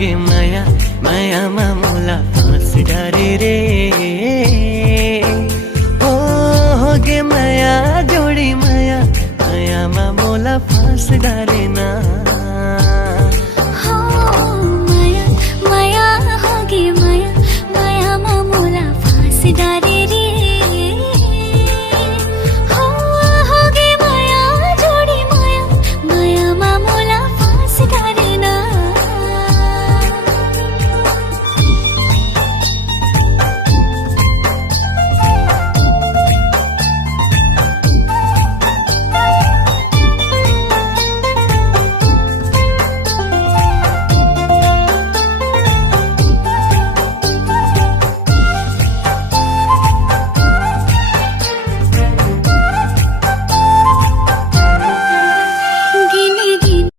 गे माया मायामा मोला फाँस डारे रे। हो गे माया जोडी माया मायामा मोला फाँस डारे ना।